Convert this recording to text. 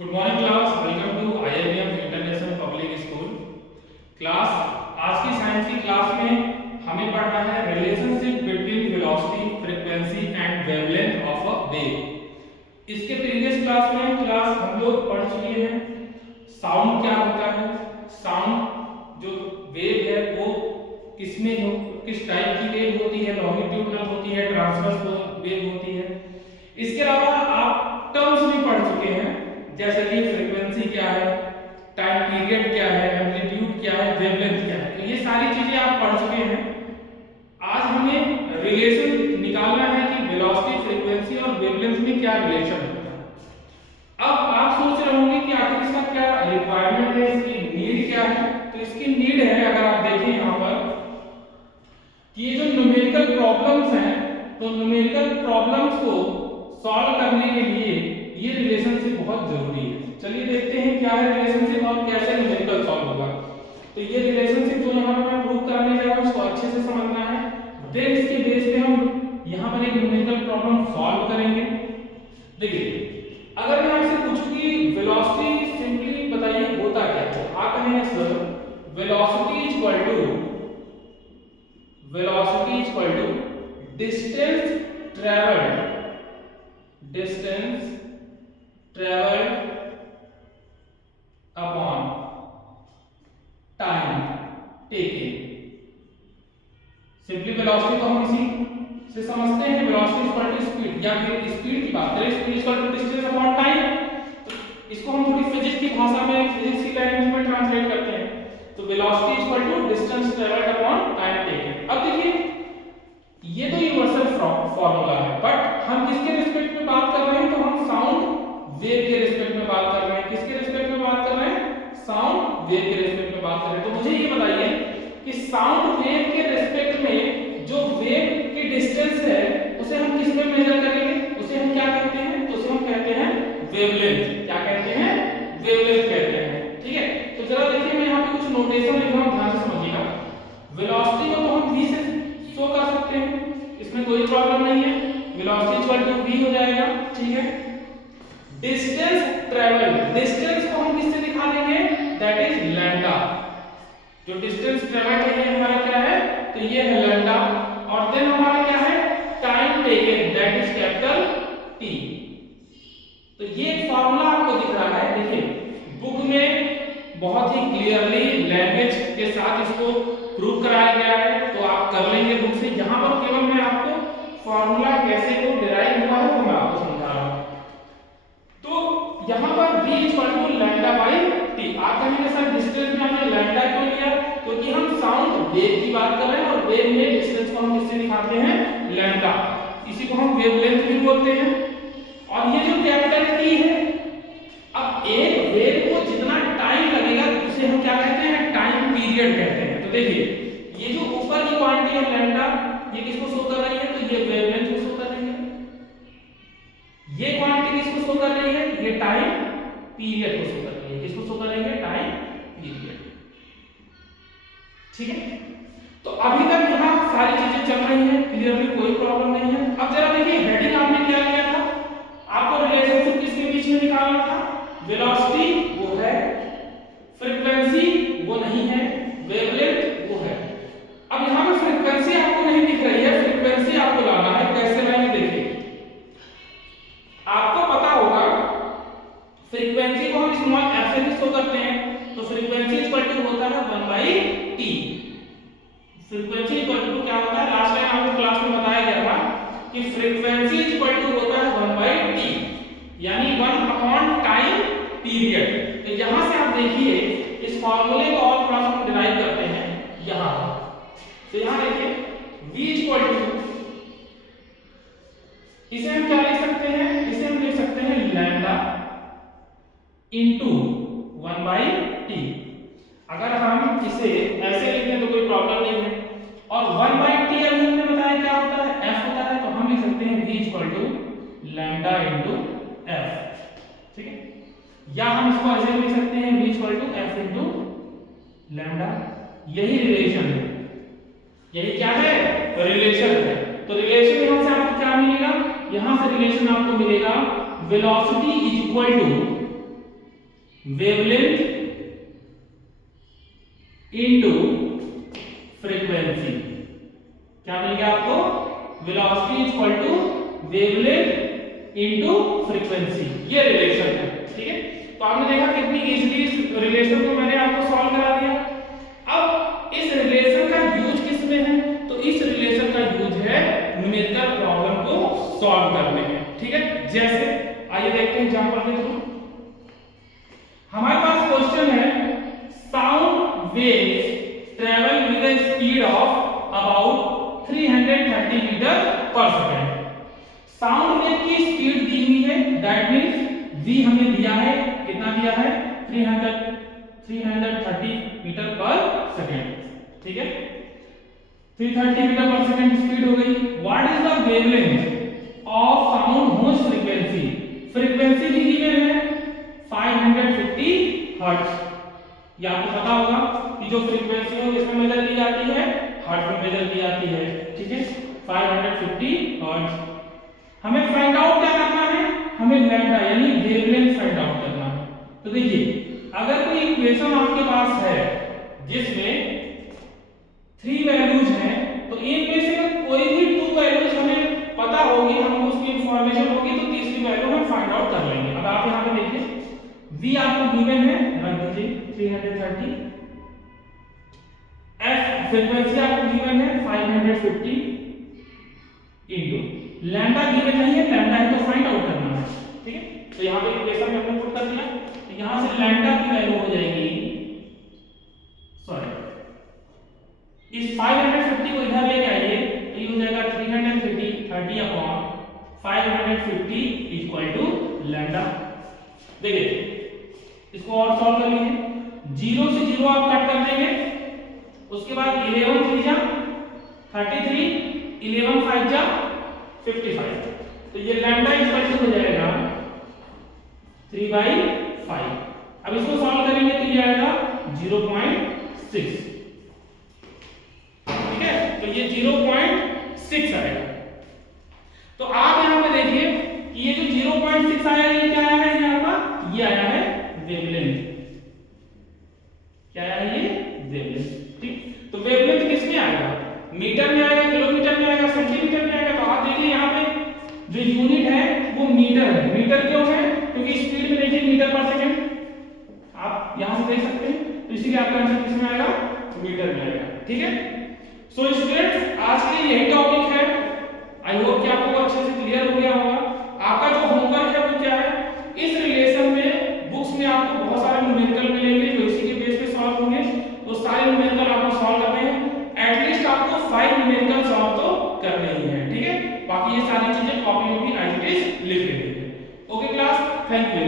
Good morning class, welcome to IIM international public school. Class आज की science की class में हमें पढ़ना है relationship between velocity, frequency and wavelength of a wave. इसके प्रीवियस क्लास में हम लोग पढ़ चुके हैं साउंड क्या होता है, साउंड जो वेव है वो किस टाइप की वेव होती है, लॉन्गिट्यूडनल होती है, ट्रांसवर्स वेव होती है। इसके अलावा आप टर्म्स भी पढ़ चुके हैं जैसे कि फ्रीक्वेंसी क्या है, टाइम पीरियड क्या है, एम्पलीट्यूड क्या है, वेवलेंथ क्या है। तो ये सारी चीजें आप पढ़ चुके हैं। आज हमें रिलेशन निकालना है कि वेलोसिटी, फ्रीक्वेंसी और वेवलेंथ में क्या रिलेशन होता है। अब आप सोच रहे होंगे कि आखिर इसका क्या रिक्वायरमेंट है, इसकी नीड क्या है। तो इसकी नीड है, अगर आप देखें यहाँ पर कि ये जो न्यूमेरिकल प्रॉब्लम्स हैं, तो न्यूमेरिकल प्रॉब्लम्स को सॉल्व करने के लिए ये रिलेशनशिप बहुत जरूरी है। चलिए देखते हैं क्या है रिलेशनशिप और कैसे न्यूमेरिकल सॉल्व होगा। तो ये रिलेशनशिप जो यहाँ पर मैं प्रूव कराने जा रहा हूँ इसको अच्छे से समझना है, देन इसके बेस पे हम यहाँ पर एक न्यूमेरिकल प्रॉब्लम सॉल्व करेंगे। देखिए, अगर मैं आपसे पूछूं कि वेलोसिटी सिंपली बताइए होता क्या है, आप कहेंगे sir velocity is equal to distance travelled upon time taken. Simply velocity को हम इसी से समझते हैं, वेलोसिटी इक्वल टू स्पीड, या फिर स्पीड की बात करें speed equal to distance upon time. तो इसको हम थोड़ी फिजिक्स की भाषा में, फिजिक्स की लैंग्वेज में ट्रांसलेट करते हैं। तो velocity equal to distance travelled upon time taken. अब देखिए, ये तो यूनिवर्सल फॉर्मूला है, बट हम किसके रिस्पेक्ट में बात कर रहे हैं, तो हम साउंड वेव के रिस्पेक्ट में बात कर रहे हैं। किसके रिस्पेक्ट में बात कर रहे हैं, साउंड वेव के रिस्पेक्ट में बात कर रहे हैं। तो मुझे ये बताइए कि साउंड वेव के रिस्पेक्ट में जो वेव की डिस्टेंस है उसे हम किस में मेजर करेंगे, उसे हम क्या कहते हैं, तो उसे हम कहते हैं वेवलेंथ। क्या कहते हैं, वेवलेंथ कहते हैं। ठीक है, तो जरा देखिए मैं यहाँ पे कुछ नोटेशन लिख रहा हूँ, ध्यान से समझिएगा। वेलोसिटी को तो हम v से शो कर सकते हैं, इसमें कोई प्रॉब्लम नहीं है, वेलोसिटी इक्वल टू v हो जाएगा। ठीक है, डिस्टेंस ट्रेवल, डिस्टेंस को हम किससे दिखा देंगे, दैट इज लैम्डा। जो डिस्टेंस ट्रेवल है ये हमारा क्या है, तो ये है लैम्डा। और देन हमारा क्या है, time taken, that is capital T। तो ये फार्मूला आपको दिख रहा है, देखिए बुक में बहुत ही क्लियरली लैंग्वेज के साथ इसको प्रूव कराया गया है, तो आप कर लेंगे बुक से। यहाँ पर केवल मैं आपको फार्मूला कैसे को डिराइव हुआ है वो मैं आपको समझा रहा हूँ। तो यहाँ पर v equal to lambda by T. आप कहेंगे सर डिस्टेंस में हमने लैम्डा क्यों लिया, क्योंकि हम साउंड वेव की बात कर रहे हैं और वेव में डिस्टेंस को हम किससे दिखाते हैं, लैम्डा। इसी को हम वेवलेंथ भी बोलते हैं। और ये जो कैपिटल टी है, अब एक वेव को जितना टाइम लगेगा उसे हम क्या कहते हैं, टाइम पीरियड कहते हैं। तो देखिए ये जो ऊपर की क्वांटिटी है लैम्डा, ये किसको शो कर रही है, तो ये वेवलेंथ को शो कर रही है। ये क्वांटिटी किसको शो कर रही है, ये टाइम पीरियड को शो कर रही है। किसको शो कर रही है, टाइम पीरियड। ठीक है, तो अभी तक यहाँ सारी चीजें चल रही हैं, क्लियरली कोई प्रॉब्लम नहीं है। अब जरा देखिए हेडिंग आपने क्या लिया था, आपको रिलेशनशिप किसके बीच में निकालना था, वेलोसिटी वो है, फ्रीक्वेंसी वो नहीं है, वेवलेंथ वो है। अब यहाँ पे फ्रीक्वेंसी आपको नहीं दिख रही है, फ्रीक्वेंसी आपको लाना है। कैसे लाएंगे, देखिए आपको पता होगा फ्रीक्वेंसी को हम स्मॉल f से शो करते हैं। तो फ्रीक्वेंसी इक्वल टू होता है 1/t। फ्रीक्वेंसी इक्वल टू क्या होता है, लास्ट टाइम आपको क्लास में बताया गया था कि फ्रीक्वेंसी इक्वल टू होता है 1/t, यानी 1 अपॉन टाइम पीरियड। तो यहां से आप देखिए इस फार्मूले को और थोड़ा सा हम डिराइव करते हैं यहां। तो यहां देखिए v इक्वल टू, इसे हम क्या लिख सकते हैं, इसे हम लिख सकते हैं लैम्डा इनटू 1/t। अगर हम इसे ऐसे लिख दें तो कोई प्रॉब्लम नहीं है। और 1/t अभी हमने बताया क्या होता है, f होता है, तो हम लिख सकते हैं v equal to lambda into f। ठीक है, या हम इसको ऐसे लिख सकते हैं v equal to f into lambda. यही रिलेशन है, यही क्या है, रिलेशन है। तो रिलेशन यहां से आपको क्या मिलेगा, यहां से रिलेशन आपको मिलेगा velocity is equal to wavelength into frequency. क्या मिल गया आपको? Velocity is equal to wavelength into frequency, ये रिलेशन है। ठीक है, तो आपने देखा कितनी इजीली इस रिलेशन को मैंने आपको सॉल्व करा दिया। अब इस रिलेशन का यूज किस में है? तो इस रिलेशन का यूज है न्यूमेरिकल प्रॉब्लम को सॉल्व करने में। ठीक है, जैसे आइए देखते हैं एग्जांपल के थ्रू। हमारे पास क्वेश्चन है sound waves travel with the speed of about 330 metre per second. Sound wave की स्पीड दी हुई है, दैट मींस v हमें दिया है, कितना दिया है? 330 मीटर पर सेकंड। ठीक है, 330 मीटर पर सेकंड स्पीड हो गई। What is the wavelength of sound whose frequency? Frequency भी गिवन है 550 हर्ट्ज। ये आपको पता होगा कि जो फ्रीक्वेंसी हो इसमें मेजर की जाती है, हर्ट्ज में मेजर की जाती है। ठीक है, 550 हर्ट्ज। हमें फाइंड आउट क्या करना है? हमें लैम्डा यानी वेवलेंथ फाइंड आउट करना है। तो देखिए, अगर कोई इक्वेशन आपके पास है जिसमें 3 वैल्यूज हैं, तो इनमें से कोई भी 2 वैल्यूज हमें पता होगी, हमको उसकी इंफॉर्मेशन होगी, तो तीसरी वैल्यू हम फाइंड आउट कर लेंगे। अब आप यहां पे देखिए, v आपको गिवन है, रख दीजिए 330, f फ्रीक्वेंसी आपको गिवन है 550 इनटू लैम्डा गिवन नहीं है, लैम्डा ही तो फाइंड आउट करना है। ठीक है, तो यहां पे इक्वेशन में हमने पुट कर दिया, तो यहां से लैम्डा की वैल्यू हो जाएगी, सॉरी इस 550 को इधर लेके आइए, तो ये हो जाएगा 330 अपॉन 550 इक्वल टू लैम्डा। देखिए इसको और सॉल्व कर लीजिए, 0 से 0 आप कट कर देंगे, उसके बाद 11 3 जा 33, 11 5 जा 55, तो ये लैम्डा इक्वल टू हो जाएगा 3/5। अब इसको सॉल्व करेंगे तो ये आएगा 0.6। ठीक है, तो ये 0.6 आएगा। तो आप यहां पे देखिए कि ये जो 0.6 आया, ये क्या आया है यहां पर? ये आया है वेवलेंथ। क्या आया है? ये वेवलेंथ। ठीक, तो वेवलेंथ किस में आएगा? मीटर में आएगा, किलोमीटर में आएगा, सेंटीमीटर में आएगा? तो आप देखिए यहां पे जो यूनिट है वो मीटर है। मीटर क्यों है? क्योंकि स्पीड में देखिए मीटर पर सेकंड, आप यहां से देख सकते हैं, तो इसीलिए आपका आंसर किस में आएगा? मीटर में आएगा। ठीक है, सो स्टूडेंट्स आज के लिए यही टॉपिक है। आई होप कि आपको अच्छे से क्लियर हो गया होगा। आपका जो होमवर्क है वो क्या है? इस रिलेशन में बुक्स में आपको बहुत सारे न्यूमेरिकल मिलेंगे जो इसी के बेस पे सॉल्व होंगे। वो सारे न्यूमेरिकल आपको सॉल्व करने हैं, एटलीस्ट आपको 5 न्यूमेरिकल सॉल्व तो करने ही है। ठीक है, बाकी ये सारी चीजें कॉपी में भी एज इट इज लिख लेनी है। Okay class, thank you.